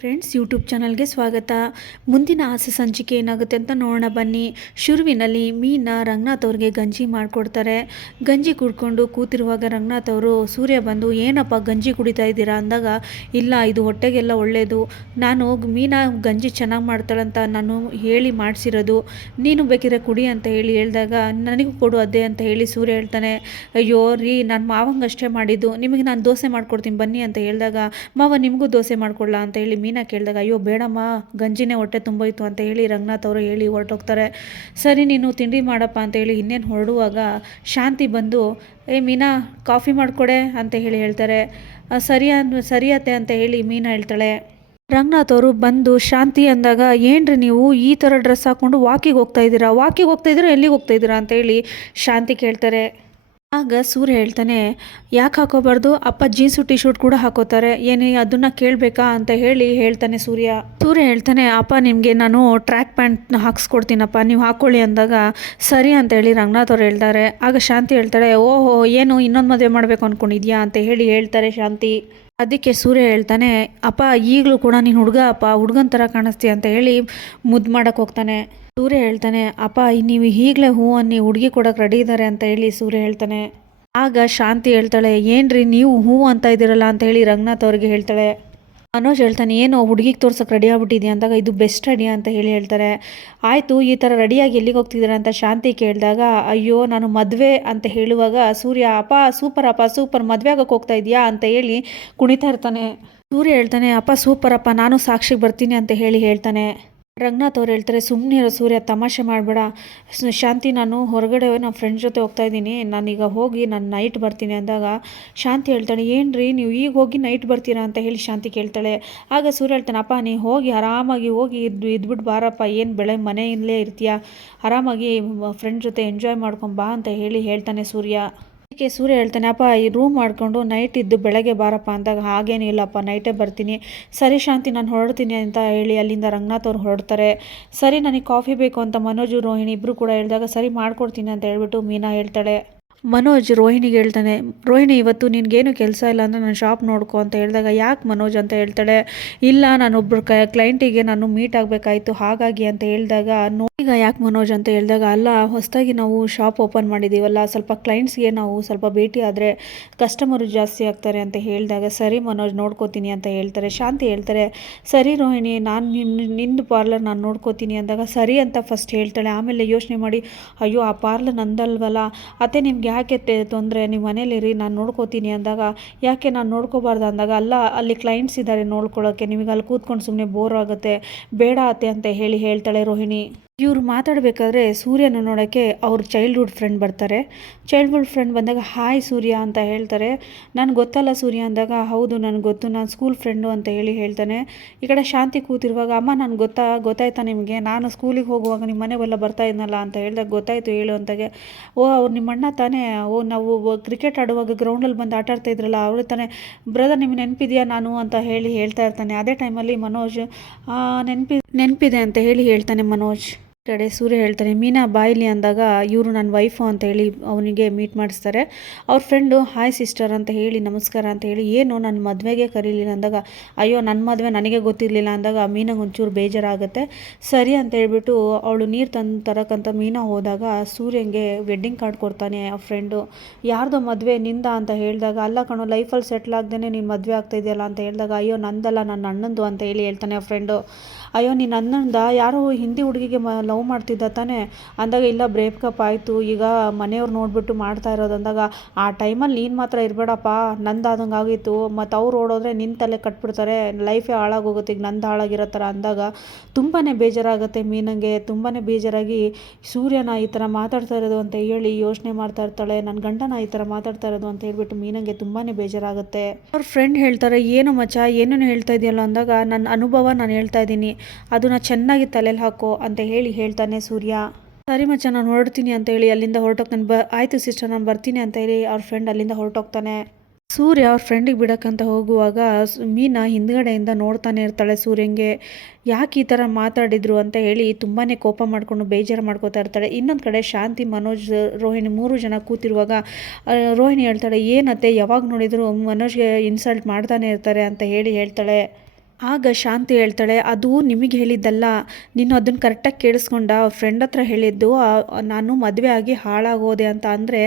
Friends, YouTube ಚಾನಲ್ಗೆ ಸ್ವಾಗತ. ಮುಂದಿನ ಆಸೆ ಸಂಚಿಕೆ ಏನಾಗುತ್ತೆ ಅಂತ ನೋಡೋಣ ಬನ್ನಿ. ಶುರುವಿನಲ್ಲಿ ಮೀನಾ ರಂಗನಾಥ್ ಅವ್ರಿಗೆ ಗಂಜಿ ಮಾಡಿಕೊಡ್ತಾರೆ. ಗಂಜಿ ಕುಡ್ಕೊಂಡು ಕೂತಿರುವಾಗ ರಂಗನಾಥ್ ಅವರು ಸೂರ್ಯ ಬಂದು, ಏನಪ್ಪ ಗಂಜಿ ಕುಡಿತಾ ಇದ್ದೀರಾ ಅಂದಾಗ, ಇಲ್ಲ ಇದು ಹೊಟ್ಟೆಗೆಲ್ಲ ಒಳ್ಳೆಯದು, ನಾನು ಮೀನಾ ಗಂಜಿ ಚೆನ್ನಾಗಿ ಮಾಡ್ತಾಳಂತ ನಾನು ಹೇಳಿ ಮಾಡಿಸಿರೋದು, ನೀನು ಬೇಕಿದ್ರೆ ಕುಡಿ ಅಂತ ಹೇಳಿದಾಗ, ನನಗೂ ಕೊಡು ಅದೇ ಅಂತ ಹೇಳಿ ಸೂರ್ಯ ಹೇಳ್ತಾನೆ, ಅಯ್ಯೋ ರೀ ನನ್ನ ಮಾವಂಗಷ್ಟೇ ಮಾಡಿದ್ದು, ನಿಮಗೆ ನಾನು ದೋಸೆ ಮಾಡ್ಕೊಡ್ತೀನಿ ಬನ್ನಿ ಅಂತ ಹೇಳಿದಾಗ, ಮಾವ ನಿಮಗೂ ದೋಸೆ ಮಾಡ್ಕೊಡ್ಲಾ ಅಂತ ಹೇಳಿ ಮೀನಾ ಕೇಳಿದಾಗ, ಅಯ್ಯೋ ಬೇಡಮ್ಮ ಗಂಜಿನೇ ಹೊಟ್ಟೆ ತುಂಬೋಯ್ತು ಅಂತ ಹೇಳಿ ರಂಗನಾಥ್ ಅವರು ಹೇಳಿ ಹೊರಟೋಗ್ತಾರೆ. ಸರಿ ನೀನು ತಿಂಡಿ ಮಾಡಪ್ಪ ಅಂತ ಹೇಳಿ ಇನ್ನೇನು ಹೊರಡುವಾಗ ಶಾಂತಿ ಬಂದು, ಮೀನಾ ಕಾಫಿ ಮಾಡಿಕೊಡೆ ಅಂತ ಹೇಳಿ ಹೇಳ್ತಾರೆ. ಸರಿಯತ್ತೆ ಅಂತ ಹೇಳಿ ಮೀನಾ ಹೇಳ್ತಾಳೆ. ರಂಗನಾಥ್ ಅವರು ಬಂದು ಶಾಂತಿ ಅಂದಾಗ, ಏನ್ರಿ ನೀವು ಈ ಥರ ಡ್ರೆಸ್ ಹಾಕ್ಕೊಂಡು ವಾಕಿಗೆ ಹೋಗ್ತಾ ಇದ್ದೀರಾ ಎಲ್ಲಿಗೆ ಹೋಗ್ತಾ ಇದ್ದೀರಾ ಅಂತ ಹೇಳಿ ಶಾಂತಿ ಕೇಳ್ತಾರೆ. ಆಗ ಸೂರ್ಯ ಹೇಳ್ತಾನೆ, ಯಾಕೆ ಹಾಕೋಬಾರ್ದು, ಅಪ್ಪ ಜೀನ್ಸು ಟಿ ಶರ್ಟ್ ಕೂಡ ಹಾಕೋತಾರೆ, ಏನೇ ಅದನ್ನು ಕೇಳಬೇಕಾ ಅಂತ ಹೇಳ್ತಾನೆ ಸೂರ್ಯ ಹೇಳ್ತಾನೆ, ಅಪ್ಪ ನಿಮಗೆ ನಾನು ಟ್ರ್ಯಾಕ್ ಪ್ಯಾಂಟ್ ಹಾಕ್ಸ್ಕೊಡ್ತೀನಪ್ಪ, ನೀವು ಹಾಕ್ಕೊಳ್ಳಿ ಅಂದಾಗ, ಸರಿ ಅಂತ ಹೇಳಿ ರಂಗನಾಥ್ ಅವ್ರು ಹೇಳ್ತಾರೆ. ಆಗ ಶಾಂತಿ ಹೇಳ್ತಾಳೆ, ಓಹೋ ಏನು ಇನ್ನೊಂದು ಮದುವೆ ಮಾಡಬೇಕು ಅಂದ್ಕೊಂಡಿದ್ಯಾ ಅಂತ ಹೇಳ್ತಾರೆ ಶಾಂತಿ. ಅದಕ್ಕೆ ಸೂರ್ಯ ಹೇಳ್ತಾನೆ, ಅಪ್ಪ ಈಗಲೂ ಕೂಡ ನೀನು ಹುಡುಗ ಅಪ್ಪ, ಹುಡುಗನ ಥರ ಕಾಣಿಸ್ತೀಯ ಅಂತ ಹೇಳಿ ಮುದ್ದು ಮಾಡೋಕ್ಕೆ ಹೋಗ್ತಾನೆ. ಸೂರ್ಯ ಹೇಳ್ತಾನೆ, ಅಪ್ಪ ನೀವು ಈಗಲೇ ಹೂ ಅನ್ನಿ ಹುಡುಗಿ ಕೊಡೋಕೆ ರೆಡಿ ಇದ್ದಾರೆ ಅಂತ ಹೇಳಿ ಸೂರ್ಯ ಹೇಳ್ತಾನೆ. ಆಗ ಶಾಂತಿ ಹೇಳ್ತಾಳೆ, ಏನ್ರಿ ನೀವು ಹೂ ಅಂತ ಇದ್ದೀರಲ್ಲ ಅಂತ ಹೇಳಿ ರಂಗನಾಥ್ ಅವ್ರಿಗೆ ಹೇಳ್ತಾಳೆ. ಮನೋಜ್ ಹೇಳ್ತಾನೆ, ಏನು ಹುಡುಗಿಗೆ ತೋರ್ಸೋಕೆ ರೆಡಿ ಆಗ್ಬಿಟ್ಟಿದ್ಯಾ ಅಂದಾಗ, ಇದು ಬೆಸ್ಟ್ ಐಡಿಯಾ ಅಂತ ಹೇಳ್ತಾರೆ. ಆಯಿತು ಈ ಥರ ರೆಡಿಯಾಗಿ ಎಲ್ಲಿಗೆ ಹೋಗ್ತಿದ್ದೀರಾ ಅಂತ ಶಾಂತಿ ಕೇಳಿದಾಗ, ಅಯ್ಯೋ ನಾನು ಮದುವೆ ಅಂತ ಹೇಳುವಾಗ ಸೂರ್ಯ, ಅಪ್ಪ ಸೂಪರ್ ಮದುವೆ ಆಗೋಕ್ಕೆ ಹೋಗ್ತಾ ಇದೆಯಾ ಅಂತ ಹೇಳಿ ಕುಣಿತಾ ಇರ್ತಾನೆ. ಸೂರ್ಯ ಹೇಳ್ತಾನೆ, ಅಪ್ಪ ಸೂಪರ್ ಅಪ್ಪ, ನಾನು ಸಾಕ್ಷಿಗೆ ಬರ್ತೀನಿ ಅಂತ ಹೇಳ್ತಾನೆ. ರಂಗನಾಥ್ ಅವ್ರು ಹೇಳ್ತಾರೆ, ಸುಮ್ಮನೆ ಇರೋ ಸೂರ್ಯ, ತಮಾಷೆ ಮಾಡಬೇಡ. ಶಾಂತಿ ನಾನು ಹೊರಗಡೆ ನಮ್ಮ ಫ್ರೆಂಡ್ಸ್ ಜೊತೆ ಹೋಗ್ತಾ ಇದ್ದೀನಿ, ನಾನೀಗ ಹೋಗಿ ನಾನು ನೈಟ್ ಬರ್ತೀನಿ ಅಂದಾಗ ಶಾಂತಿ ಹೇಳ್ತಾಳೆ, ಏನ್ರಿ ನೀವು ಈಗ ಹೋಗಿ ನೈಟ್ ಬರ್ತೀರಾ ಅಂತ ಹೇಳಿ ಶಾಂತಿ ಕೇಳ್ತಾಳೆ. ಆಗ ಸೂರ್ಯ ಹೇಳ್ತಾನೆ, ಅಪ್ಪ ನೀ ಹೋಗಿ ಆರಾಮಾಗಿ ಹೋಗಿ ಇದ್ಬಿಟ್ಟು ಬಾರಪ್ಪ, ಏನು ಮನೆಯಲ್ಲೇ ಇರ್ತೀಯ, ಆರಾಮಾಗಿ ಫ್ರೆಂಡ್ ಜೊತೆ ಎಂಜಾಯ್ ಮಾಡ್ಕೊಂಬಾ ಅಂತ ಹೇಳ್ತಾನೆ ಸೂರ್ಯ. ಅದಕ್ಕೆ ಸೂರ್ಯ ಹೇಳ್ತಾನೆ, ಅಪ್ಪ ಈ ರೂಮ್ ಮಾಡಿಕೊಂಡು ನೈಟ್ ಇದ್ದು ಬೆಳಗ್ಗೆ ಬಾರಪ್ಪ ಅಂದಾಗ, ಹಾಗೇನಿಲ್ಲಪ್ಪ ನೈಟೇ ಬರ್ತೀನಿ. ಸರಿ ಶಾಂತಿ ನಾನು ಹೊರಡ್ತೀನಿ ಅಂತ ಹೇಳಿ ಅಲ್ಲಿಂದ ರಂಗನಾಥ್ ಅವ್ರು ಹೊರಡ್ತಾರೆ. ಸರಿ ನನಗೆ ಕಾಫಿ ಬೇಕು ಅಂತ ಮನೋಜು ರೋಹಿಣಿ ಇಬ್ಬರು ಕೂಡ ಹೇಳಿದಾಗ, ಸರಿ ಮಾಡ್ಕೊಡ್ತೀನಿ ಅಂತ ಹೇಳ್ಬಿಟ್ಟು ಮೀನಾ ಹೇಳ್ತಾಳೆ. ಮನೋಜ್ ರೋಹಿಣಿಗೆ ಹೇಳ್ತಾನೆ, ರೋಹಿಣಿ ಇವತ್ತು ನಿನಗೇನು ಕೆಲಸ ಇಲ್ಲ ಅಂದರೆ ನಾನು ಶಾಪ್ ನೋಡ್ಕೊ ಅಂತ ಹೇಳಿದಾಗ, ಯಾಕೆ ಮನೋಜ್ ಅಂತ ಹೇಳ್ತಾಳೆ. ಇಲ್ಲ ನಾನೊಬ್ಬರು ಕ್ಲೈಂಟಿಗೆ ನಾನು ಮೀಟ್ ಆಗಬೇಕಾಯಿತು ಹಾಗಾಗಿ ಅಂತ ಹೇಳಿದಾಗ, ಈಗ ಯಾಕೆ ಮನೋಜ್ ಅಂತ ಹೇಳಿದಾಗ, ಅಲ್ಲ ಹೊಸದಾಗಿ ನಾವು ಶಾಪ್ ಓಪನ್ ಮಾಡಿದ್ದೀವಲ್ಲ, ಸ್ವಲ್ಪ ಕ್ಲೈಂಟ್ಸ್ಗೆ ನಾವು ಸ್ವಲ್ಪ ಭೇಟಿ ಆದರೆ ಕಸ್ಟಮರು ಜಾಸ್ತಿ ಆಗ್ತಾರೆ ಅಂತ ಹೇಳಿದಾಗ, ಸರಿ ಮನೋಜ್ ನೋಡ್ಕೋತೀನಿ ಅಂತ ಹೇಳ್ತಾರೆ. ಶಾಂತಿ ಹೇಳ್ತಾರೆ, ಸರಿ ರೋಹಿಣಿ ನಾನು ನಿಂದು ಪಾರ್ಲರ್ ನಾನು ನೋಡ್ಕೋತೀನಿ ಅಂದಾಗ, ಸರಿ ಅಂತ ಫಸ್ಟ್ ಹೇಳ್ತಾಳೆ. ಆಮೇಲೆ ಯೋಚನೆ ಮಾಡಿ, ಅಯ್ಯೋ ಆ ಪಾರ್ಲರ್ ನಂದಲ್ವಲ್ಲ ಅತ್ತೆ, ನಿಮ್ಗೆ ಯಾಕೆ ತೊಂದರೆ, ನೀವು ಮನೇಲಿರಿ ನಾನು ನೋಡ್ಕೋತೀನಿ ಅಂದಾಗ, ಯಾಕೆ ನಾನು ನೋಡ್ಕೋಬಾರ್ದು ಅಂದಾಗ, ಅಲ್ಲ ಅಲ್ಲಿ ಕ್ಲೈಂಟ್ಸ್ ಇದ್ದಾರೆ ನೋಡ್ಕೊಳ್ಳೋಕ್ಕೆ, ನಿಮಗೆ ಅಲ್ಲಿ ಕೂತ್ಕೊಂಡು ಸುಮ್ಮನೆ ಬೋರ್ ಆಗುತ್ತೆ, ಬೇಡ ಅತ್ತೆ ಅಂತ ಹೇಳ್ತಾಳೆ ರೋಹಿಣಿ. ಇವ್ರು ಮಾತಾಡಬೇಕಾದ್ರೆ ಸೂರ್ಯನ ನೋಡೋಕ್ಕೆ ಅವ್ರ ಚೈಲ್ಡ್ಹುಡ್ ಫ್ರೆಂಡ್ ಬರ್ತಾರೆ. ಚೈಲ್ಡ್ಹುಡ್ ಫ್ರೆಂಡ್ ಬಂದಾಗ, ಹಾಯ್ ಸೂರ್ಯ ಅಂತ ಹೇಳ್ತಾರೆ. ನಾನು ಗೊತ್ತಲ್ಲ ಸೂರ್ಯ ಅಂದಾಗ, ಹೌದು ನನಗೆ ಗೊತ್ತು, ನಾನು ಸ್ಕೂಲ್ ಫ್ರೆಂಡು ಅಂತ ಹೇಳ್ತಾನೆ. ಈ ಕಡೆ ಶಾಂತಿ ಕೂತಿರುವಾಗ, ಅಮ್ಮ ನನಗೆ ಗೊತ್ತಾಯ್ತಾ ನಿಮಗೆ, ನಾನು ಸ್ಕೂಲಿಗೆ ಹೋಗುವಾಗ ನಿಮ್ಮ ಮನೆಗೆಲ್ಲ ಬರ್ತಾ ಇದ್ನಲ್ಲ ಅಂತ ಹೇಳಿದಾಗ, ಗೊತ್ತಾಯಿತು ಹೇಳು ಅಂತಾಗೆ, ಅವ್ರು ನಿಮ್ಮ ಅಣ್ಣ ತಾನೇ, ನಾವು ಕ್ರಿಕೆಟ್ ಆಡುವಾಗ ಗ್ರೌಂಡಲ್ಲಿ ಬಂದು ಆಟ ಆಡ್ತಾ ಇದ್ರಲ್ಲ ಅವರು ತಾನೇ, ಬ್ರದರ್ ನಿಮ್ಗೆ ನೆನಪಿದೆಯಾ ನಾನು ಅಂತ ಹೇಳ್ತಾ ಇರ್ತಾನೆ. ಅದೇ ಟೈಮಲ್ಲಿ ಮನೋಜ್, ನೆನಪಿದೆ ಅಂತ ಹೇಳ್ತಾನೆ ಮನೋಜ್. ಕಡೆ ಸೂರ್ಯ ಹೇಳ್ತಾನೆ, ಮೀನಾ ಬಾಯ್ಲಿ ಅಂದಾಗ, ಇವರು ನನ್ನ ವೈಫು ಅಂತ ಹೇಳಿ ಅವನಿಗೆ ಮೀಟ್ ಮಾಡಿಸ್ತಾರೆ. ಅವ್ರ ಫ್ರೆಂಡು, ಹಾಯ್ ಸಿಸ್ಟರ್ ಅಂತ ಹೇಳಿ ನಮಸ್ಕಾರ ಅಂತ ಹೇಳಿ, ಏನು ನನ್ನ ಮದುವೆಗೆ ಕರೀಲಿಲ್ಲ ಅಂದಾಗ, ಅಯ್ಯೋ ನನ್ನ ಮದುವೆ ನನಗೆ ಗೊತ್ತಿರಲಿಲ್ಲ ಅಂದಾಗ ಮೀನಾಗೆ ಒಂಚೂರು ಬೇಜಾರಾಗುತ್ತೆ. ಸರಿ ಅಂತ ಹೇಳ್ಬಿಟ್ಟು ಅವಳು ನೀರು ತರಕ್ಕಂತ ಮೀನಾ ಹೋದಾಗ ಸೂರ್ಯಂಗೆ ವೆಡ್ಡಿಂಗ್ ಕಾರ್ಡ್ ಕೊಡ್ತಾನೆ ಆ ಫ್ರೆಂಡು. ಯಾರ್ದೋ ಮದುವೆ ನಿಂದ ಅಂತ ಹೇಳಿದಾಗ, ಅಲ್ಲ ಕಣೋ ಲೈಫಲ್ಲಿ ಸೆಟ್ಲ್ ಆಗ್ದೇ ನೀನು ಮದುವೆ ಆಗ್ತಾ ಇದೆಯಲ್ಲ ಅಂತ ಹೇಳಿದಾಗ, ಅಯ್ಯೋ ನಂದಲ್ಲ ನನ್ನ ಅಣ್ಣಂದು ಅಂತ ಹೇಳ್ತಾನೆ ಆ ಫ್ರೆಂಡು. ಅಯ್ಯೋ ನಿನ್ನ ಅಣ್ಣಂದ ಯಾರೋ ಹಿಂದಿ ಹುಡುಗಿಗೆ ಲವ್ ಮಾಡ್ತಿದ್ದ ತಾನೆ ಅಂದಾಗ, ಇಲ್ಲ ಬ್ರೇಕಪ್ ಆಯಿತು, ಈಗ ಮನೆಯವ್ರು ನೋಡಿಬಿಟ್ಟು ಮಾಡ್ತಾ ಇರೋದು ಅಂದಾಗ, ಆ ಟೈಮಲ್ಲಿ ನೀನು ಮಾತ್ರ ಇರಬೇಡಪ್ಪ, ನಂದಾದಂಗೆ ಆಗಿತ್ತು, ಮತ್ತು ಅವ್ರು ಓಡೋದ್ರೆ ನಿನ್ನ ತಲೆ ಕಟ್ಬಿಡ್ತಾರೆ, ಲೈಫೇ ಹಾಳಾಗೋಗುತ್ತೆ, ಈಗ ನಂದು ಹಾಳಾಗಿರೋ ಥರ ಅಂದಾಗ ತುಂಬಾ ಬೇಜಾರಾಗುತ್ತೆ ಮೀನಂಗೆ. ತುಂಬಾ ಬೇಜಾರಾಗಿ ಸೂರ್ಯನ ಈ ಥರ ಮಾತಾಡ್ತಾ ಇರೋದು ಅಂತ ಹೇಳಿ ಯೋಚನೆ ಮಾಡ್ತಾ ಇರ್ತಾಳೆ, ನನ್ನ ಗಂಡನ ಈ ಥರ ಮಾತಾಡ್ತಾ ಇರೋದು ಅಂತ ಹೇಳ್ಬಿಟ್ಟು ಮೀನಂಗೆ ತುಂಬಾ ಬೇಜಾರಾಗುತ್ತೆ. ಅವ್ರ ಫ್ರೆಂಡ್ ಹೇಳ್ತಾರೆ, ಏನು ಮಚ್ಚ ಏನೇನು ಹೇಳ್ತಾ ಇದೆಯಲ್ಲ ಅಂದಾಗ, ನನ್ನ ಅನುಭವ ನಾನು ಹೇಳ್ತಾ ಇದ್ದೀನಿ, ಅದನ್ನ ಚೆನ್ನಾಗಿ ತಲೆಯಲ್ಲಿ ಹಾಕೋ ಅಂತ ಹೇಳ್ತಾನೆ ಸೂರ್ಯ. ಸರಿ ಮಚ್ಚ ನಾನು ಹೊರಡ್ತೀನಿ ಅಂತ ಹೇಳಿ ಅಲ್ಲಿಂದ ಹೊರಟೋಗ್ತಾನೆ. ಆಯಿತು ಸಿಸ್ಟರ್ ನಾನು ಬರ್ತೀನಿ ಅಂತ ಹೇಳಿ ಅವ್ರ ಫ್ರೆಂಡ್ ಅಲ್ಲಿಂದ ಹೊರಟೋಗ್ತಾನೆ. ಸೂರ್ಯ ಅವ್ರ ಫ್ರೆಂಡಿಗೆ ಬಿಡೋಕ್ಕಂತ ಹೋಗುವಾಗ ಮೀನಾ ಹಿಂದ್ಗಡೆಯಿಂದ ನೋಡ್ತಾನೆ ಇರ್ತಾಳೆ ಸೂರ್ಯಂಗೆ. ಯಾಕೆ ಈ ಥರ ಮಾತಾಡಿದ್ರು ಅಂತ ಹೇಳಿ ತುಂಬಾ ಕೋಪ ಮಾಡಿಕೊಂಡು ಬೇಜಾರು ಮಾಡ್ಕೋತಾ ಇರ್ತಾಳೆ. ಇನ್ನೊಂದು ಕಡೆ ಶಾಂತಿ, ಮನೋಜ್, ರೋಹಿಣಿ 3 ಜನ ಕೂತಿರುವಾಗ ರೋಹಿಣಿ ಹೇಳ್ತಾಳೆ, ಏನತ್ತೆ ಯಾವಾಗ ನೋಡಿದ್ರು ಮನೋಜ್ಗೆ ಇನ್ಸಲ್ಟ್ ಮಾಡ್ತಾನೆ ಇರ್ತಾರೆ ಅಂತ ಹೇಳ್ತಾಳೆ. ಆಗ ಶಾಂತಿ ಹೇಳ್ತಾಳೆ, ಅದು ನಿಮಗೆ ಹೇಳಿದ್ದಲ್ಲ, ನೀನು ಅದನ್ನು ಕರೆಕ್ಟಾಗಿ ಕೇಳಿಸ್ಕೊಂಡ, ಫ್ರೆಂಡ್ ಹತ್ರ ಹೇಳಿದ್ದು ನಾನು ಮದುವೆ ಆಗಿ ಹಾಳಾಗೋದೆ ಅಂತ. ಅಂದರೆ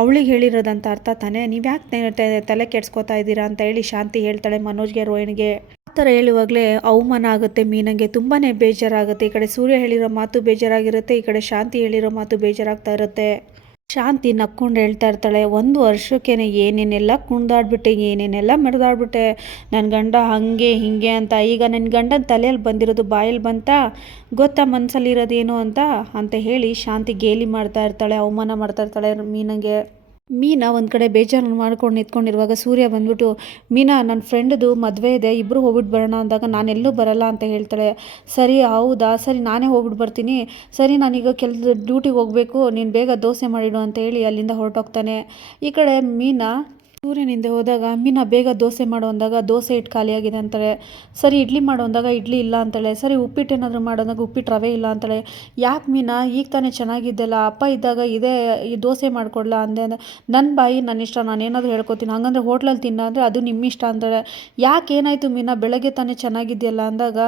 ಅವಳಿಗೆ ಹೇಳಿರೋದಂತ ಅರ್ಥ ತಾನೇ, ನೀವು ಯಾಕೆ ತಲೆ ಕೆಡ್ಸ್ಕೊತಾ ಇದ್ದೀರಾ ಅಂತ ಹೇಳಿ ಶಾಂತಿ ಹೇಳ್ತಾಳೆ ಮನೋಜ್ಗೆ, ರೋಹಿಣಿಗೆ. ಆ ಥರ ಹೇಳುವಾಗಲೇ ಅವಮಾನ ಆಗುತ್ತೆ ಮೀನಂಗೆ, ತುಂಬಾ ಬೇಜಾರಾಗುತ್ತೆ. ಈ ಕಡೆ ಸೂರ್ಯ ಹೇಳಿರೋ ಮಾತು ಬೇಜಾರಾಗಿರುತ್ತೆ, ಈ ಕಡೆ ಶಾಂತಿ ಹೇಳಿರೋ ಮಾತು ಬೇಜಾರಾಗ್ತಾ ಇರುತ್ತೆ. ಶಾಂತಿ ನಕ್ಕೊಂಡು ಹೇಳ್ತಾ ಇರ್ತಾಳೆ, 1 ವರ್ಷಕ್ಕೇನೆ ಏನೇನೆಲ್ಲ ಕುಣ್ದಾಡ್ಬಿಟ್ಟೆ, ಏನೇನೆಲ್ಲ ಮೆರೆದಾಡ್ಬಿಟ್ಟೆ, ನನ್ನ ಗಂಡ ಹಾಗೆ ಹೀಗೆ ಅಂತ. ಈಗ ನನ್ನ ಗಂಡನ ತಲೆಯಲ್ಲಿ ಬಂದಿರೋದು ಬಾಯಲ್ಲಿ ಬಂತಾ, ಗೊತ್ತಾ ಮನಸ್ಸಲ್ಲಿರೋದೇನು ಅಂತ ಹೇಳಿ ಶಾಂತಿ ಗೇಲಿ ಮಾಡ್ತಾ ಇರ್ತಾಳೆ, ಅವಮಾನ ಮಾಡ್ತಾ ಇರ್ತಾಳೆ ಮೀನಂಗೆ. ಮೀನಾ ಒಂದು ಕಡೆ ಬೇಜಾರು ಮಾಡ್ಕೊಂಡು ನಿಂತ್ಕೊಂಡಿರುವಾಗ ಸೂರ್ಯ ಬಂದ್ಬಿಟ್ಟು, ಮೀನಾ ನನ್ನ ಫ್ರೆಂಡ್ದು ಮದುವೆ ಇದೆ, ಇಬ್ಬರು ಹೋಗ್ಬಿಟ್ಟು ಬರೋಣ ಅಂದಾಗ, ನಾನೆಲ್ಲೂ ಬರಲ್ಲ ಅಂತ ಹೇಳ್ತಾಳೆ. ಸರಿ ಹೌದಾ, ಸರಿ ನಾನೇ ಹೋಗ್ಬಿಟ್ಟು ಬರ್ತೀನಿ, ಸರಿ ನಾನೀಗ ಡ್ಯೂಟಿಗೆ ಹೋಗಬೇಕು, ನೀನು ಬೇಗ ದೋಸೆ ಮಾಡಿಡು ಅಂತ ಹೇಳಿ ಅಲ್ಲಿಂದ ಹೊರಟೋಗ್ತಾನೆ. ಈ ಕಡೆ ಮೀನಾ ಸೂರ್ಯನಿಂದ ಹೋದಾಗ, ಮೀನಾ ಬೇಗ ದೋಸೆ ಮಾಡು ಅಂದಾಗ ದೋಸೆ ಹಿಟ್ಟು ಖಾಲಿಯಾಗಿದೆ ಅಂತಾಳೆ. ಸರಿ ಇಡ್ಲಿ ಮಾಡು ಅಂದಾಗ ಇಡ್ಲಿ ಇಲ್ಲ ಅಂತಾಳೆ. ಸರಿ ಉಪ್ಪಿಟ್ಟು ಏನಾದರೂ ಮಾಡೋದಾಗ ಉಪ್ಪಿಟ್ಟು ರವೆ ಇಲ್ಲ ಅಂತಾಳೆ. ಯಾಕೆ ಮೀನಾ, ಈಗ ತಾನೇ ಚೆನ್ನಾಗಿದ್ದೆಲ್ಲ, ಅಪ್ಪ ಇದ್ದಾಗ ಈ ದೋಸೆ ಮಾಡಿಕೊಡ್ಲಾ ಅಂದೆ. ನನ್ನ ಬಾಯಿ ನನ್ನ ಇಷ್ಟ, ನಾನೇನಾದರೂ ಹೇಳ್ಕೊತೀನಿ, ಹಂಗಂದ್ರೆ ಹೋಟ್ಲಲ್ಲಿ ತಿನ್ನ ಅಂದರೆ ಅದು ನಿಮ್ಮ ಇಷ್ಟ ಅಂತಾಳೆ. ಯಾಕೆ ಏನಾಯಿತು ಮೀನಾ, ಬೆಳಗ್ಗೆ ತಾನೇ ಚೆನ್ನಾಗಿದೆಯಲ್ಲ ಅಂದಾಗ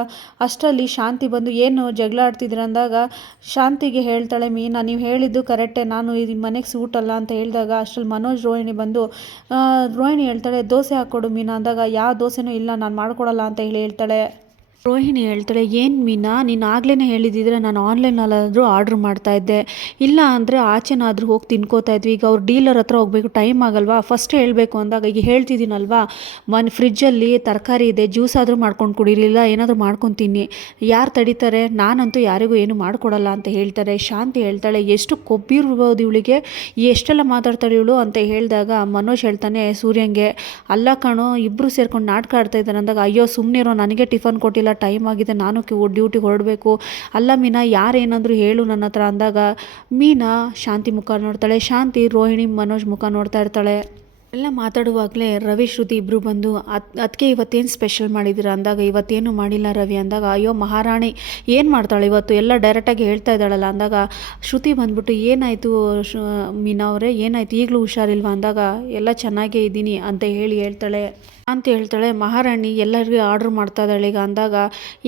ಅಷ್ಟರಲ್ಲಿ ಶಾಂತಿ ಬಂದು, ಏನು ಜಗಳ ಆಡ್ತಿದ್ರು ಅಂದಾಗ ಶಾಂತಿಗೆ ಹೇಳ್ತಾಳೆ ಮೀನಾ, ನೀವು ಹೇಳಿದ್ದು ಕರೆಕ್ಟೇ, ನಾನು ಈ ಮನೆಗೆ ಸೂಟಲ್ಲ ಅಂತ ಹೇಳಿದಾಗ ಅಷ್ಟರಲ್ಲಿ ಮನೋಜ್ ರೋಹಿಣಿ ಬಂದು, ರೋಹಿಣಿ ಹೇಳ್ತಾಳೆ, ದೋಸೆ ಹಾಕ್ಕೊಡು ಮೀನಾ ಅಂದಾಗ, ಯಾವ ದೋಸೆನೂ ಇಲ್ಲ ನಾನು ಮಾಡ್ಕೊಡಲ್ಲ ಅಂತ ಹೇಳ್ತಾಳೆ. ರೋಹಿಣಿ ಹೇಳ್ತಾಳೆ, ಏನು ಮೀನಾ, ನೀನು ಆಗ್ಲೇ ಹೇಳಿದ್ದಿದ್ರೆ ನಾನು ಆನ್ಲೈನಲ್ಲಾದರೂ ಆರ್ಡ್ರ್ ಮಾಡ್ತಾಯಿದ್ದೆ, ಇಲ್ಲ ಅಂದರೆ ಆಚೆನಾದರೂ ಹೋಗಿ ತಿನ್ಕೋತಾ ಇದ್ವಿ, ಈಗ ಅವ್ರು ಡೀಲರ್ ಹತ್ರ ಹೋಗಬೇಕು, ಟೈಮ್ ಆಗಲ್ವಾ, ಫಸ್ಟ್ ಹೇಳಬೇಕು ಅಂದಾಗ ಈಗ ಹೇಳ್ತಿದ್ದೀನಲ್ವಾ, ಫ್ರಿಜ್ಜಲ್ಲಿ ತರಕಾರಿ ಇದೆ, ಜ್ಯೂಸ್ ಆದರೂ ಮಾಡ್ಕೊಂಡು ಕುಡಿಲಿಲ್ಲ, ಏನಾದರೂ ಮಾಡ್ಕೊಂಡು ತಿನ್ನಿ, ಯಾರು ತಡೀತಾರೆ, ನಾನಂತೂ ಯಾರಿಗೂ ಏನು ಮಾಡಿಕೊಡಲ್ಲ ಅಂತ ಹೇಳ್ತಾರೆ. ಶಾಂತಿ ಹೇಳ್ತಾಳೆ, ಎಷ್ಟು ಕೊಬ್ಬಿರ್ಬೋದು ಇವಳಿಗೆ, ಎಷ್ಟೆಲ್ಲ ಮಾತಾಡ್ತಾಳೆ ಇವಳು ಅಂತ ಹೇಳಿದಾಗ ಮನೋಜ್ ಹೇಳ್ತಾನೆ ಸೂರ್ಯಂಗೆ, ಅಲ್ಲ ಕಣೋ, ಇಬ್ಬರು ಸೇರ್ಕೊಂಡು ನಾಟಕ ಆಡ್ತಾ ಇದ್ದಾರೆ ಅಂದಾಗ, ಅಯ್ಯೋ ಸುಮ್ಮನಿರೋ, ನನಗೆ ಟಿಫನ್ ಕೊಟ್ಟಿಲ್ಲ, ಟೈಮ್ ಆಗಿದೆ, ನಾನು ಡ್ಯೂಟಿಗೆ ಹೊರಡಬೇಕು, ಅಲ್ಲ ಮೀನಾ ಯಾರೇನಾದರೂ ಹೇಳು ನನ್ನ ಹತ್ರ ಅಂದಾಗ ಮೀನಾ ಶಾಂತಿ ಮುಖ ನೋಡ್ತಾಳೆ, ಶಾಂತಿ ರೋಹಿಣಿ ಮನೋಜ್ ಮುಖ ನೋಡ್ತಾ ಇರ್ತಾಳೆ. ಎಲ್ಲ ಮಾತಾಡುವಾಗಲೇ ರವಿ ಶ್ರುತಿ ಇಬ್ಬರು ಬಂದು, ಅದಕ್ಕೆ ಇವತ್ತೇನು ಸ್ಪೆಷಲ್ ಮಾಡಿದ್ದೀರಾ ಅಂದಾಗ, ಇವತ್ತೇನು ಮಾಡಿಲ್ಲ ರವಿ ಅಂದಾಗ, ಅಯ್ಯೋ ಮಹಾರಾಣಿ ಏನು ಮಾಡ್ತಾಳೆ ಇವತ್ತು, ಎಲ್ಲ ಡೈರೆಕ್ಟಾಗಿ ಹೇಳ್ತಾ ಇದ್ದಾಳಲ್ಲ ಅಂದಾಗ ಶ್ರುತಿ ಬಂದ್ಬಿಟ್ಟು, ಏನಾಯಿತು ಮೀನಾ ಅವರೇ, ಏನಾಯಿತು, ಈಗಲೂ ಹುಷಾರಿಲ್ವಾ ಅಂದಾಗ, ಎಲ್ಲ ಚೆನ್ನಾಗೇ ಇದ್ದೀನಿ ಅಂತ ಹೇಳ್ತಾಳೆ. ಅಂತ ಹೇಳ್ತಾಳೆ, ಮಹಾರಾಣಿ ಎಲ್ಲರಿಗೂ ಆರ್ಡ್ರ್ ಮಾಡ್ತಾ ಇದ್ದಾಳೆ ಈಗ ಅಂದಾಗ,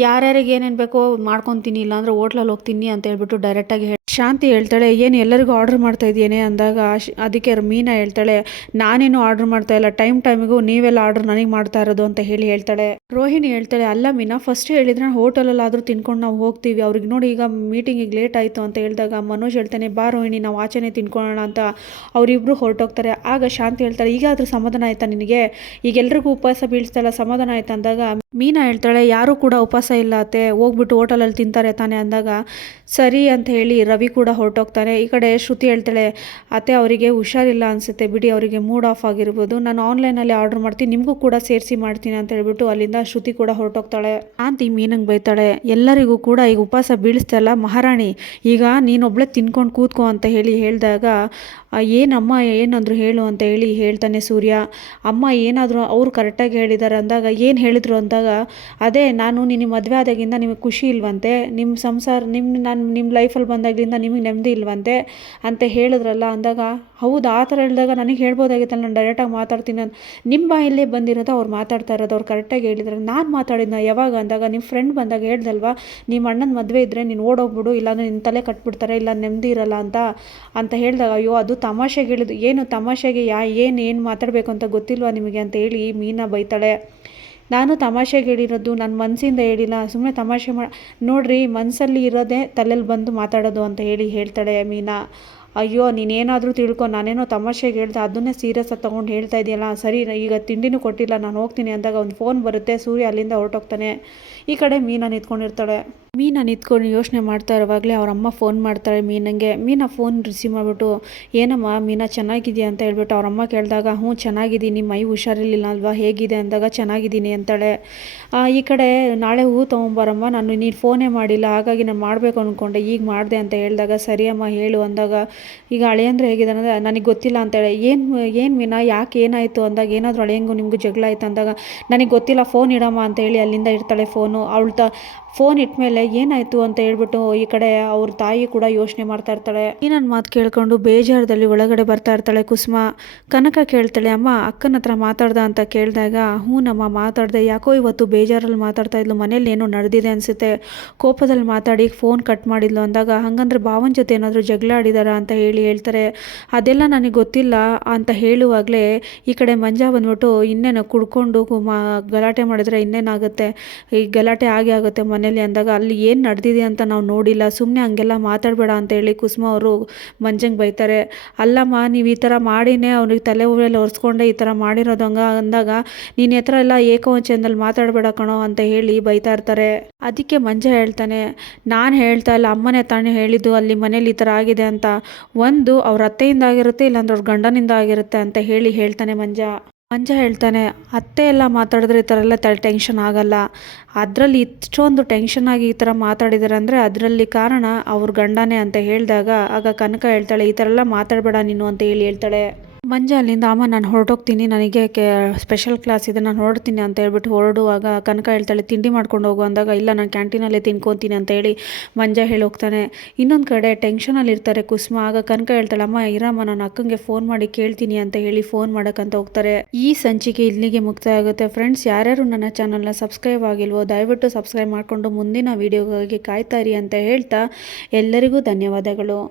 ಯಾರ್ಯಾರಿಗೆ ಏನೇನು ಬೇಕೋ ಮಾಡ್ಕೊತೀನಿ, ಇಲ್ಲಾಂದರೆ ಹೋಟ್ಲಲ್ಲಿ ಹೋಗ್ತೀನಿ ಅಂತ ಹೇಳ್ಬಿಟ್ಟು ಡೈರೆಕ್ಟಾಗಿ ಶಾಂತಿ ಹೇಳ್ತಾಳೆ, ಏನು ಎಲ್ಲರಿಗೂ ಆರ್ಡ್ರ್ ಮಾಡ್ತಾ ಇದ್ದೇನೆ ಅಂದಾಗ ಅದಕ್ಕೆ ಮೀನಾ ಹೇಳ್ತಾಳೆ, ನಾನೇನು ಆರ್ಡ್ರ್ ಮಾಡ್ತಾ ಇಲ್ಲ, ಟೈಮಿಗೂ ನೀವೆಲ್ಲ ಆರ್ಡ್ರ್ ನನಗೆ ಮಾಡ್ತಾ ಇರೋದು ಅಂತ ಹೇಳ್ತಾಳೆ. ರೋಹಿಣಿ ಹೇಳ್ತಾಳೆ, ಅಲ್ಲ ಮೀನಾ ಫಸ್ಟ್ ಹೇಳಿದ್ರೆ ಹೋಟೆಲಲ್ಲಾದರೂ ತಿನ್ಕೊಂಡು ನಾವು ಹೋಗ್ತೀವಿ, ಅವ್ರಿಗೆ ನೋಡಿ ಈಗ ಮೀಟಿಂಗಿಗೆ ಲೇಟ್ ಆಯಿತು ಅಂತ ಹೇಳಿದಾಗ ಮನೋಜ್ ಹೇಳ್ತಾನೆ, ಬಾ ರೋಹಿಣಿ ನಾವು ಆಚೆನೇ ತಿನ್ಕೊಳ್ಳೋಣ ಅಂತ ಅವರಿಬ್ಬರು ಹೊರಟೋಗ್ತಾರೆ. ಆಗ ಶಾಂತಿ ಹೇಳ್ತಾಳೆ, ಈಗಾದರೂ ಸಮಾಧಾನ ಆಯಿತಾ ನಿನಗೆ, ಈಗ ಎಲ್ರಿಗೂ ಉಪವಾಸ ಬೀಳ್ತಲ್ಲ, ಸಮಾಧಾನ ಆಯ್ತು ಅಂದಾಗ ಮೀನಾ ಹೇಳ್ತಾಳೆ, ಯಾರೂ ಕೂಡ ಉಪವಾಸ ಇಲ್ಲ ಅತ್ತೆ, ಹೋಗ್ಬಿಟ್ಟು ಹೋಟೆಲಲ್ಲಿ ತಿಂತಾರೆ ತಾನೆ ಅಂದಾಗ ಸರಿ ಅಂತ ಹೇಳಿ ರವಿ ಕೂಡ ಹೊರಟೋಗ್ತಾನೆ. ಈ ಕಡೆ ಶ್ರುತಿ ಹೇಳ್ತಾಳೆ, ಅತ್ತೆ ಅವರಿಗೆ ಹುಷಾರಿಲ್ಲ ಅನಿಸುತ್ತೆ ಬಿಡಿ, ಅವರಿಗೆ ಮೂಡ್ ಆಫ್ ಆಗಿರ್ಬೋದು, ನಾನು ಆನ್ಲೈನಲ್ಲಿ ಆರ್ಡ್ರ್ ಮಾಡ್ತೀನಿ, ನಿಮಗೂ ಕೂಡ ಸೇರಿಸಿ ಮಾಡ್ತೀನಿ ಅಂತ ಹೇಳ್ಬಿಟ್ಟು ಅಲ್ಲಿಂದ ಶ್ರುತಿ ಕೂಡ ಹೊರಟೋಗ್ತಾಳೆ. ಶಾಂತಿ ಮೀನಂಗೆ ಬೈತಾಳೆ, ಎಲ್ಲರಿಗೂ ಕೂಡ ಈಗ ಉಪವಾಸ ಬೀಳಿಸ್ತಲ್ಲ ಮಹಾರಾಣಿ, ಈಗ ನೀನೊಬ್ಳೆ ತಿನ್ಕೊಂಡು ಕೂತ್ಕೋ ಅಂತ ಹೇಳಿದಾಗ, ಏನಮ್ಮ ಏನಂದ್ರು ಹೇಳು ಅಂತ ಹೇಳ್ತಾನೆ ಸೂರ್ಯ. ಅಮ್ಮ ಏನಾದರೂ ಅವರು ಕರೆಕ್ಟಾಗಿ ಹೇಳಿದ್ದಾರೆ ಅಂದಾಗ, ಏನು ಹೇಳಿದ್ರು ಅಂದಾಗ, ಅದೇ ನಾನು ನಿನ್ನ ಮದುವೆ ಆದಾಗಿಂದ ನಿಮಗೆ ಖುಷಿ ಇಲ್ವಂತೆ, ನಿಮ್ಮ ಸಂಸಾರ ನಿಮ್ಮ ಲೈಫಲ್ಲಿ ಬಂದಾಗಲಿಂದ ನಿಮಗೆ ನೆಮ್ಮದಿ ಇಲ್ವಂತೆ ಅಂತ ಹೇಳಿದ್ರಲ್ಲ ಅಂದಾಗ, ಹೌದು ಆ ಥರ ಹೇಳಿದಾಗ ನನಗೆ ಹೇಳ್ಬೋದಾಗಿತ್ತಲ್ಲ, ನಾನು ಡೈರೆಕ್ಟಾಗಿ ಮಾತಾಡ್ತೀನಿ ಅಂತ. ನಿಮ್ಮ ಬಾಯಲ್ಲೇ ಬಂದಿರೋದು ಅವ್ರು ಮಾತಾಡ್ತಾ ಇರೋದು, ಅವ್ರು ಕರೆಕ್ಟಾಗಿ ಹೇಳಿದ್ರೆ, ನಾನು ಮಾತಾಡಿದ್ನ ಯಾವಾಗ ಅಂದಾಗ, ನಿಮ್ಮ ಫ್ರೆಂಡ್ ಬಂದಾಗ ಹೇಳ್ದಲ್ವಾ, ನಿಮ್ಮ ಅಣ್ಣನ ಮದುವೆ ಇದ್ದರೆ ನೀನು ಓಡೋಗ್ಬಿಡು, ಇಲ್ಲಾಂದರೆ ನಿನ್ನ ತಲೆ ಕಟ್ಬಿಡ್ತಾರೆ, ಇಲ್ಲ ನೆಮ್ಮದಿ ಇರಲ್ಲ ಅಂತ ಹೇಳಿದಾಗ, ಅಯ್ಯೋ ಅದು ತಮಾಷೆಗೆ ಹೇಳಿದ್ದು, ಏನು ತಮಾಷೆಗೆ ಏನು ಮಾತಾಡಬೇಕು ಅಂತ ಗೊತ್ತಿಲ್ವಾ ನಿಮಗೆ ಅಂತ ಹೇಳಿ ಮೀನಾ ಬೈತಾಳೆ. ನಾನು ತಮಾಷೆಗೆ ಹೇಳಿರೋದು, ನನ್ನ ಮನಸ್ಸಿಂದ ಹೇಳಿಲ್ಲ, ಸುಮ್ಮನೆ ತಮಾಷೆ ನೋಡ್ರಿ, ಮನಸ್ಸಲ್ಲಿ ಇರೋದೇ ತಲೆಯಲ್ಲಿ ಬಂದು ಮಾತಾಡೋದು ಅಂತ ಹೇಳ್ತಾಳೆ ಮೀನಾ. ಅಯ್ಯೋ ನೀನೇನಾದರೂ ತಿಳ್ಕೊ, ನಾನೇನೋ ತಮಾಷೆಗೆ ಹೇಳ್ದೆ, ಅದನ್ನೇ ಸೀರಿಯಸ್ಸಾಗಿ ತೊಗೊಂಡು ಹೇಳ್ತಾ ಇದೆಯಲ್ಲ, ಸರಿ ಈಗ ತಿಂಡಿನೂ ಕೊಟ್ಟಿಲ್ಲ, ನಾನು ಹೋಗ್ತೀನಿ ಅಂದಾಗ ಒಂದು ಫೋನ್ ಬರುತ್ತೆ, ಸೂರ್ಯ ಅಲ್ಲಿಂದ ಹೊರಟೋಗ್ತಾನೆ. ಈ ಕಡೆ ಮೀನಾ ನಿಂತ್ಕೊಂಡಿರ್ತಾಳೆ. ಮೀನಾ ನಿಂತ್ಕೊಂಡು ಯೋಚನೆ ಮಾಡ್ತಾ ಇರುವಾಗಲೇ ಅವ್ರ ಅಮ್ಮ ಫೋನ್ ಮಾಡ್ತಾಳೆ ಮೀನಂಗೆ. ಮೀನಾ ಫೋನ್ ರಿಸೀವ್ ಮಾಡಿಬಿಟ್ಟು, ಏನಮ್ಮ ಮೀನಾ ಚೆನ್ನಾಗಿದೆಯಾ ಅಂತ ಹೇಳ್ಬಿಟ್ಟು ಅವ್ರ ಅಮ್ಮ ಕೇಳಿದಾಗ, ಹ್ಞೂ ಚೆನ್ನಾಗಿದ್ದೀನಿ, ಮೈ ಹುಷಾರಿರಲಿಲ್ಲ ಅಲ್ವಾ, ಹೇಗಿದೆ ಅಂದಾಗ ಚೆನ್ನಾಗಿದ್ದೀನಿ ಅಂತಾಳೆ. ಈ ಕಡೆ ನಾಳೆ ಹೂ ತೊಗೊಂಬರಮ್ಮ, ನೀನು ಫೋನೇ ಮಾಡಿಲ್ಲ, ಹಾಗಾಗಿ ನಾನು ಮಾಡಬೇಕು ಅಂದ್ಕೊಂಡೆ, ಈಗ ಮಾಡಿದೆ ಅಂತ ಹೇಳಿದಾಗ, ಸರಿಯಮ್ಮ ಹೇಳು ಅಂದಾಗ, ಈಗ ಅಳಿಯಂದ್ರೆ ಹೇಗಿದೆ ಅಂದರೆ ನನಗೆ ಗೊತ್ತಿಲ್ಲ ಅಂತೇಳಿ, ಏನು ಮೀನಾ ಯಾಕೆ ಏನಾಯಿತು ಅಂದಾಗ, ಏನಾದರೂ ಅಳಿಯಂಗೂ ನಿಮಗೂ ಜಗಳ ಆಯ್ತು ಅಂದಾಗ, ನನಗೆ ಗೊತ್ತಿಲ್ಲ, ಫೋನ್ ಇಡಮ್ಮ ಅಂತ ಹೇಳಿ ಅಲ್ಲಿಂದ ಇಡ್ತಾಳೆ ಫೋನು. ಅವಳು ಫೋನ್ ಇಟ್ಮೇಲೆ ಏನಾಯಿತು ಅಂತ ಹೇಳ್ಬಿಟ್ಟು ಈ ಕಡೆ ಅವ್ರ ತಾಯಿ ಕೂಡ ಯೋಚನೆ ಮಾಡ್ತಾ ಇರ್ತಾಳೆ. ಈ ನನ್ನ ಮಾತು ಕೇಳ್ಕೊಂಡು ಬೇಜಾರದಲ್ಲಿ ಒಳಗಡೆ ಬರ್ತಾ ಇರ್ತಾಳೆ ಕುಸುಮ. ಕನಕ ಕೇಳ್ತಾಳೆ, ಅಮ್ಮ ಅಕ್ಕನ ಹತ್ರ ಮಾತಾಡ್ದ ಅಂತ ಕೇಳಿದಾಗ, ಹ್ಞೂನಮ್ಮ ಮಾತಾಡಿದೆ, ಯಾಕೋ ಇವತ್ತು ಬೇಜಾರಲ್ಲಿ ಮಾತಾಡ್ತಾ ಇದ್ಲು, ಮನೇಲಿ ಏನೋ ನಡೆದಿದೆ ಅನಿಸುತ್ತೆ, ಕೋಪದಲ್ಲಿ ಮಾತಾಡಿ ಫೋನ್ ಕಟ್ ಮಾಡಿದ್ಲು ಅಂದಾಗ, ಹಾಗಂದ್ರೆ ಭಾವನ ಜೊತೆ ಏನಾದರೂ ಜಗಳ ಆಡಿದಾರಾ ಅಂತ ಹೇಳ್ತಾರೆ. ಅದೆಲ್ಲ ನನಗೆ ಗೊತ್ತಿಲ್ಲ ಅಂತ ಹೇಳುವಾಗಲೇ ಈ ಕಡೆ ಮಂಜ ಬಂದ್ಬಿಟ್ಟು, ಇನ್ನೇನು ಕುಡ್ಕೊಂಡು ಗಲಾಟೆ ಮಾಡಿದರೆ ಇನ್ನೇನಾಗುತ್ತೆ, ಈ ಗಲಾಟೆ ಆಗುತ್ತೆ ಮನೇಲಿ ಅಂದಾಗ, ಅಲ್ಲಿ ಏನು ನಡೆದಿದೆ ಅಂತ ನಾವು ನೋಡಿಲ್ಲ, ಸುಮ್ಮನೆ ಹಂಗೆಲ್ಲ ಮಾತಾಡಬೇಡ ಅಂತ ಹೇಳಿ ಕುಸುಮ ಅವರು ಮಂಜಂಗೆ ಬೈತಾರೆ. ಅಲ್ಲಮ್ಮ, ನೀವು ಈ ಥರ ಮಾಡಿನೇ ಅವ್ನಿಗೆ ತಲೆ ಮೇಲೆ ಒರೆಸ್ಕೊಂಡೆ ಈ ಥರ ಮಾಡಿರೋದು ಅಂದಾಗ ನೀನು ಹತ್ರ ಎಲ್ಲ ಏಕವಚನದಲ್ಲಿ ಮಾತಾಡಬೇಡ ಕಣೋ ಅಂತ ಹೇಳಿ ಬೈತಾ ಇರ್ತಾರೆ. ಅದಕ್ಕೆ ಮಂಜ ಹೇಳ್ತಾನೆ, ನಾನು ಹೇಳ್ತಾ ಇಲ್ಲ, ಅಮ್ಮನೇ ತಾನೇ ಹೇಳಿದ್ದು ಅಲ್ಲಿ ಮನೇಲಿ ಈ ಥರ ಆಗಿದೆ ಅಂತ, ಒಂದು ಅವ್ರ ಅತ್ತೆಯಿಂದ ಆಗಿರುತ್ತೆ, ಇಲ್ಲಾಂದ್ರೆ ಅವ್ರ ಗಂಡನಿಂದ ಆಗಿರುತ್ತೆ ಅಂತ ಹೇಳ್ತಾನೆ ಮಂಜ ಹೇಳ್ತಾನೆ, ಅತ್ತೆ ಎಲ್ಲ ಮಾತಾಡಿದ್ರೆ ಈ ಥರ ಎಲ್ಲ ಟೆನ್ಷನ್ ಆಗಲ್ಲ, ಅದರಲ್ಲಿ ಇಷ್ಟೊಂದು ಟೆನ್ಷನ್ ಆಗಿ ಈ ಥರ ಮಾತಾಡಿದ್ದಾರೆ ಅಂದರೆ ಅದರಲ್ಲಿ ಕಾರಣ ಅವ್ರ ಗಂಡನೇ ಅಂತ ಹೇಳಿದಾಗ, ಆಗ ಕನಕ ಹೇಳ್ತಾಳೆ, ಈ ಥರ ಎಲ್ಲ ಮಾತಾಡಬೇಡ ನೀನು ಅಂತ ಹೇಳ್ತಾಳೆ. ಮಂಜ ಅಲ್ಲಿಂದ, ಅಮ್ಮ ನಾನು ಹೊರಟೋಗ್ತೀನಿ, ನನಗೆ ಸ್ಪೆಷಲ್ ಕ್ಲಾಸ್ ಇದೆ, ನಾನು ಹೊರಡ್ತೀನಿ ಅಂತ ಹೇಳ್ಬಿಟ್ಟು ಹೊರಡುವಾಗ ಕನಕ ಹೇಳ್ತಾಳೆ, ತಿಂಡಿ ಮಾಡ್ಕೊಂಡು ಹೋಗು ಅಂದಾಗ, ಇಲ್ಲ ನಾನು ಕ್ಯಾಂಟೀನಲ್ಲೇ ತಿನ್ಕೊತೀನಿ ಅಂತ ಹೇಳಿ ಮಂಜ ಹೋಗ್ತಾನೆ. ಇನ್ನೊಂದು ಕಡೆ ಟೆನ್ಷನಲ್ಲಿ ಇರ್ತಾರೆ ಕುಸುಮ. ಆಗ ಕನಕ ಹೇಳ್ತಾಳೆ, ಅಮ್ಮ ಇರಮ್ಮ, ನಾನು ಅಕ್ಕಂಗೆ ಫೋನ್ ಮಾಡಿ ಕೇಳ್ತೀನಿ ಅಂತ ಹೇಳಿ ಫೋನ್ ಮಾಡೋಕ್ಕಂತ ಹೋಗ್ತಾರೆ. ಈ ಸಂಚಿಕೆ ಇಲ್ಲಿಗೆ ಮುಕ್ತಾಯ ಆಗುತ್ತೆ ಫ್ರೆಂಡ್ಸ್. ಯಾರ್ಯಾರು ನನ್ನ ಚಾನಲ್ನ ಸಬ್ಸ್ಕ್ರೈಬ್ ಆಗಿಲ್ವೋ ದಯವಿಟ್ಟು ಸಬ್ಸ್ಕ್ರೈಬ್ ಮಾಡಿಕೊಂಡು ಮುಂದಿನ ವೀಡಿಯೋಗಾಗಿ ಕಾಯ್ತಾ ಇರಿ ಅಂತ ಹೇಳ್ತಾ ಎಲ್ಲರಿಗೂ ಧನ್ಯವಾದಗಳು.